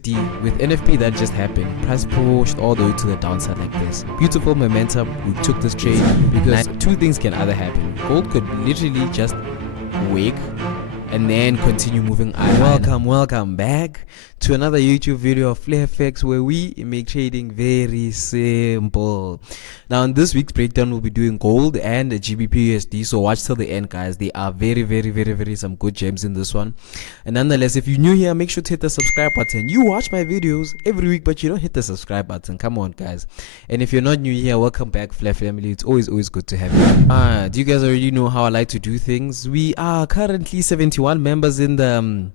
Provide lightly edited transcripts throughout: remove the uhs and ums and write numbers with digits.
With NFP that just happened, price pushed all the way to the downside like this. Beautiful momentum. We took this trade because two things can either happen. Gold could literally just wake and then continue moving. Welcome back to another YouTube video of FlareFX, where we make trading very simple. Now in this week's breakdown, we'll be doing gold and GBPUSD, so watch till the end, guys. They are very some good gems in this one. And nonetheless, if you're new here, make sure to hit the subscribe button. You watch my videos every week, but you don't hit the subscribe button. Come on, guys. And if you're not new here, welcome back, Flare family. It's always good to have you. Do you guys already know how I like to do things? We are currently 71 members in the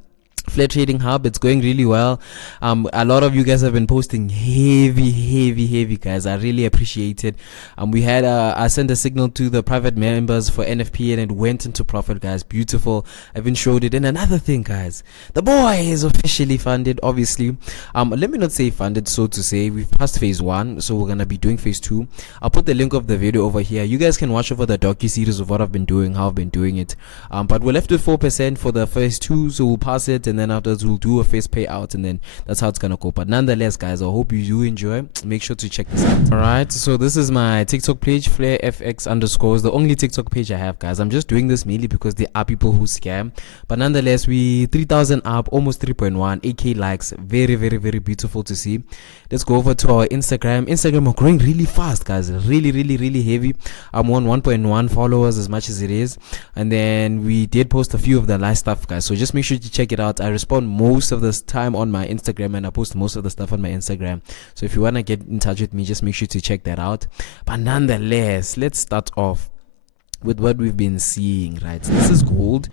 Flare Trading Hub. It's going really well. A lot of you guys have been posting heavy, guys. I really appreciate it. We had I sent a signal to the private members for NFP and it went into profit, guys. Beautiful. I even showed it. And another thing, guys, the boy is officially funded, obviously. Let me not say funded, so to say. We've passed phase 1, so we're gonna be doing phase 2. I'll put the link of the video over here. You guys can watch over the docu-series of what I've been doing, how I've been doing it. But we're left with 4% for the phase 2, so we'll pass it, and then afterwards we'll do a phase payout, and then that's how it's gonna go. But nonetheless, guys, I hope you do enjoy. Make sure to check this out. Alright, so this is my TikTok page, FlareFX_, the only TikTok page I have, guys. I'm just doing this mainly because there are people who scam, but nonetheless, we 3,000 up, almost 3.1, 8k likes. Very beautiful to see. Let's go over to our Instagram. We're growing really fast, guys. Really heavy. I'm on 1.1 followers, as much as it is. And then we did post a few of the live stuff, guys, so just make sure to check it out. I respond most of this time on my Instagram, and I post most of the stuff on my Instagram. So if you want to get in touch with me, just make sure to check that out. But nonetheless, let's start off with what we've been seeing, right? So this is gold.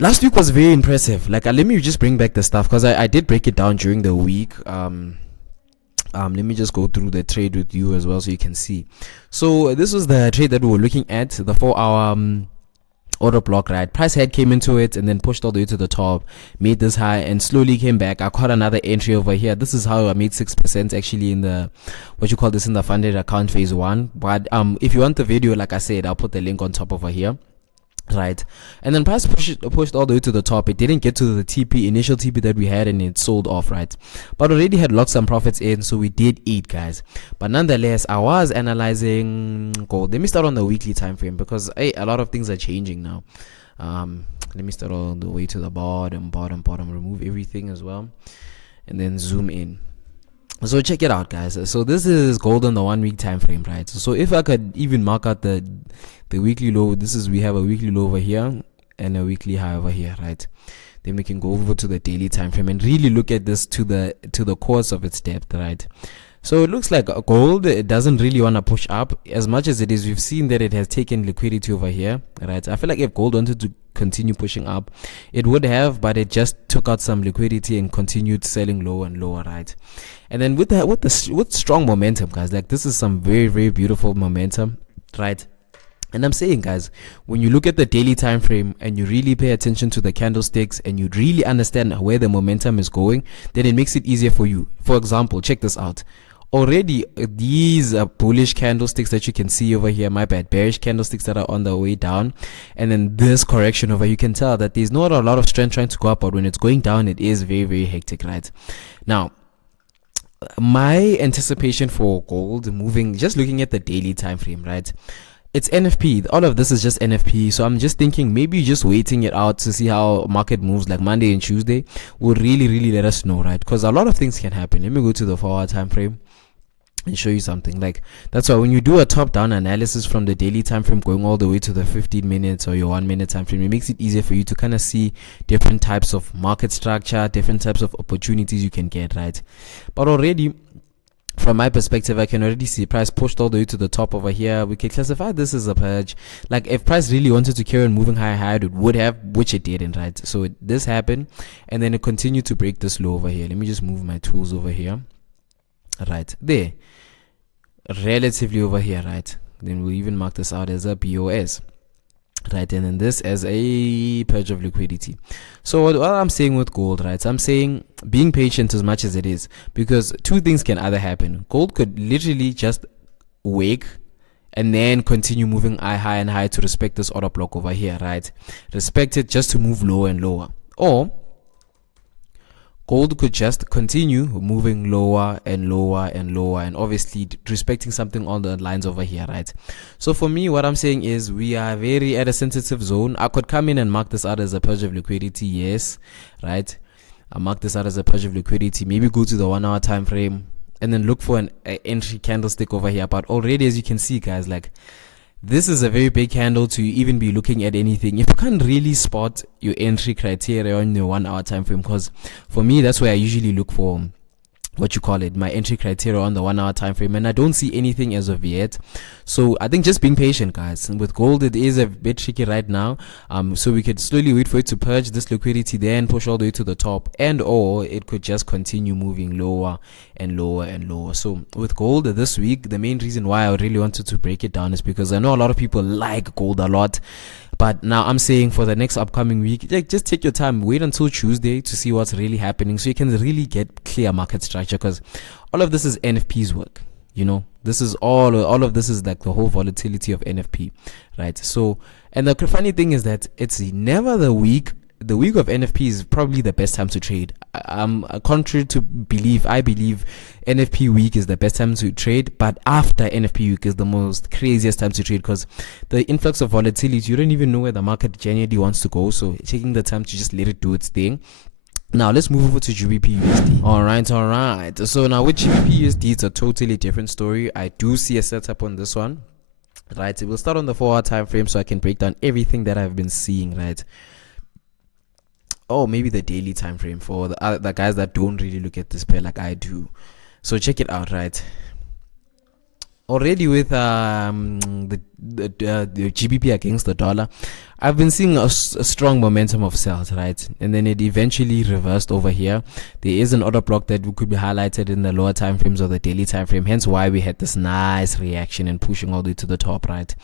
Last week was very impressive. Like, let me just bring back the stuff, because I did break it down during the week. Let me just go through the trade with you as well so you can see. So this was the trade that we were looking at, the 4-hour order block, right? Price head came into it and then pushed all the way to the top, made this high and slowly came back. I caught another entry over here. This is how I made 6% actually in the in the funded account phase 1. But if you want the video, like I said, I'll put the link on top over here, right? And then price pushed all the way to the top. It didn't get to the initial TP that we had, and it sold off, right? But already had locked some profits in, so we did eat, guys. But nonetheless, I was analyzing gold. Let me start on the weekly time frame, because a lot of things are changing now. Let me start all the way to the bottom, remove everything as well, and then zoom in. So check it out, guys. So this is gold on the 1 week time frame, right? So if I could even mark out the weekly low, we have a weekly low over here and a weekly high over here, right? Then we can go over to the daily time frame and really look at this to the course of its depth, right? So it looks like gold, it doesn't really want to push up as much as it is. We've seen that it has taken liquidity over here, right? I feel like if gold wanted to continue pushing up, it would have, but it just took out some liquidity and continued selling lower and lower, right? And then with strong momentum, guys, like this is some very beautiful momentum, right? And I'm saying, guys, when you look at the daily time frame and you really pay attention to the candlesticks and you really understand where the momentum is going, then it makes it easier for you. For example, check this out. Already these are bullish candlesticks that you can see over here, bearish candlesticks that are on the way down, and then this correction over, you can tell that there's not a lot of strength trying to go up, but when it's going down, it is very hectic, right? Now, my anticipation for gold moving, just looking at the daily time frame, right? It's NFP. All of this is just NFP. So I'm just thinking maybe just waiting it out to see how market moves, like Monday and Tuesday, will really let us know, right? Because a lot of things can happen. Let me go to the 4-hour time frame and show you something. Like, that's why when you do a top-down analysis from the daily time frame going all the way to the 15 minutes or your 1 minute time frame, it makes it easier for you to kind of see different types of market structure, different types of opportunities you can get, right? But already, from my perspective, I can already see price pushed all the way to the top over here. We can classify this as a purge. Like, if price really wanted to carry on moving higher, it would have, which it didn't, right? So this happened, and then it continued to break this low over here. Let me just move my tools over here, right there, relatively over here, right? Then we'll even mark this out as a BOS, right? And then this as a purge of liquidity. So what I'm saying with gold, right? I'm saying being patient as much as it is, because two things can either happen. Gold could literally just wake and then continue moving high and high to respect this order block over here, right? Respect it just to move lower and lower. Or gold could just continue moving lower and lower and lower, and obviously respecting something on the lines over here, right? So for me, what I'm saying is we are very at a sensitive zone. I could come in and mark this out as a purge of liquidity, yes, right? I mark this out as a purge of liquidity. Maybe go to the 1 hour time frame and then look for an entry candlestick over here. But already, as you can see, guys, like, this is a very big candle to even be looking at anything. If you can't really spot your entry criteria on your 1 hour time frame, because for me, that's where I usually look for what you call it, my entry criteria on the 1 hour time frame, and I don't see anything as of yet. So I think just being patient, guys. And with gold, it is a bit tricky right now, so we could slowly wait for it to purge this liquidity, then push all the way to the top, and or it could just continue moving lower and lower and lower. So with gold this week, the main reason why I really wanted to break it down is because I know a lot of people like gold a lot. But now I'm saying for the next upcoming week, like, just take your time, wait until Tuesday to see what's really happening, so you can really get clear market structure, because all of this is NFP's work. You know, this is all of this is like the whole volatility of NFP, right? So, and the funny thing is that it's never the week. The week of NFP is probably the best time to trade. Contrary to belief, I believe NFP week is the best time to trade, but after NFP week is the most craziest time to trade, because the influx of volatility, you don't even know where the market genuinely wants to go. So taking the time to just let it do its thing. Now let's move over to GBPUSD. All right. So now with GBPUSD, it's a totally different story. I do see a setup on this one, right? We'll start on the 4 hour time frame so I can break down everything that I've been seeing, right? Oh, maybe the daily time frame for the guys that don't really look at this pair like I do. So check it out, right? Already with the GBP against the dollar, I've been seeing a strong momentum of sales, right? And then it eventually reversed over here. There is an order block that could be highlighted in the lower time frames or the daily time frame, hence why we had this nice reaction and pushing all the way to the top, right?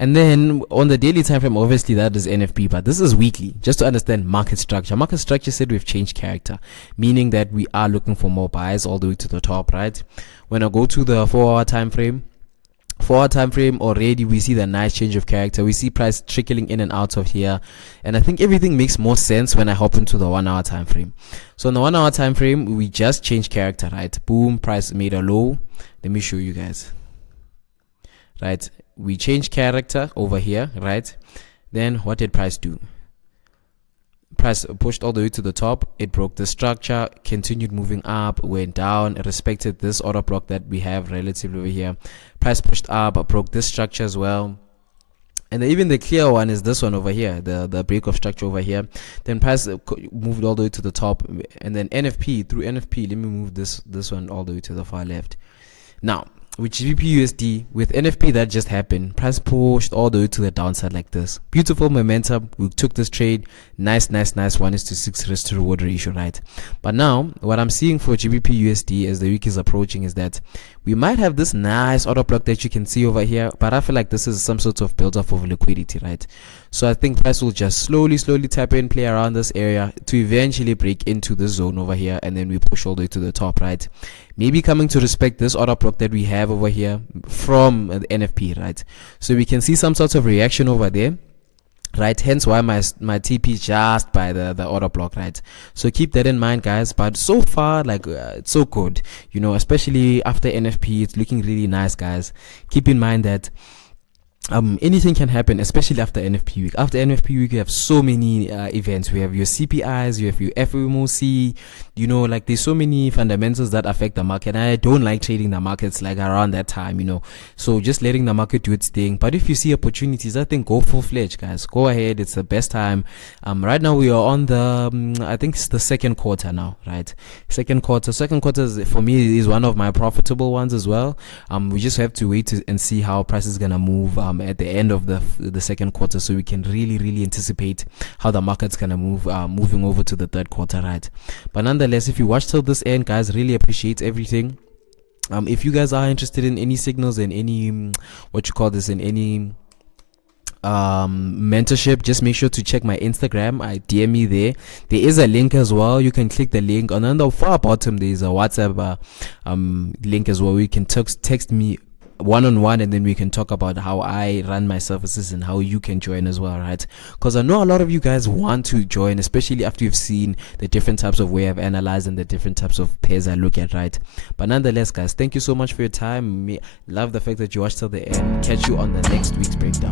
And then on the daily time frame, obviously that is NFP, but this is weekly, just to understand market structure. Market structure said we've changed character, meaning that we are looking for more buys all the way to the top, right? When I go to the 4 hour time frame, already we see the nice change of character. We see price trickling in and out of here, and I think everything makes more sense when I hop into the 1 hour time frame. So in the 1 hour time frame, we just changed character, right? Boom, price made a low. Let me show you guys, right? We changed character over here, right? Then what did price do? Price pushed all the way to the top. It broke the structure, continued moving up, went down, respected this order block that we have relatively over here. Price pushed up, broke this structure as well. And even the clear one is this one over here, the break of structure over here. Then price moved all the way to the top, and then NFP, through NFP, let me move this one all the way to the far left. Now with GBPUSD, with NFP, that just happened. Price pushed all the way to the downside like this. Beautiful momentum. We took this trade. Nice 1:6 risk to reward ratio, right? But now what I'm seeing for GBPUSD as the week is approaching is that we might have this nice order block that you can see over here, but I feel like this is some sort of build up of liquidity, right? So I think price will just slowly tap in, play around this area to eventually break into this zone over here, and then we push all the way to the top, right? Maybe coming to respect this order block that we have over here from the NFP, right? So we can see some sort of reaction over there, right? Hence why my TP just by the order block, right? So keep that in mind, guys. But so far, like, it's so good, you know, especially after NFP, it's looking really nice, guys. Keep in mind that anything can happen, especially after NFP week. After NFP week, you have so many events. We have your CPIs, you have your FOMC, you know, like there's so many fundamentals that affect the market. And I don't like trading the markets like around that time, you know, so just letting the market do its thing. But if you see opportunities, I think go full-fledged, guys. Go ahead, it's the best time. Right now we are on the I think it's the second quarter now, right? Second quarter is, for me, is one of my profitable ones as well. We just have to wait and see how price is gonna move at the end of the second quarter, so we can really anticipate how the market's gonna move moving over to the third quarter, right? But nonetheless, if you watch till this end, guys, really appreciate everything. If you guys are interested in any signals and any in any mentorship, just make sure to check my Instagram. I DM me there is a link as well. You can click the link, and on the far bottom there is a WhatsApp link as well. You can text me one-on-one, and then we can talk about how I run my services and how you can join as well, right? Because I know a lot of you guys want to join, especially after you've seen the different types of way I've analyzed and the different types of pairs I look at, right? But nonetheless, guys, thank you so much for your time. Love the fact that you watched till the end. Catch you on the next week's breakdown.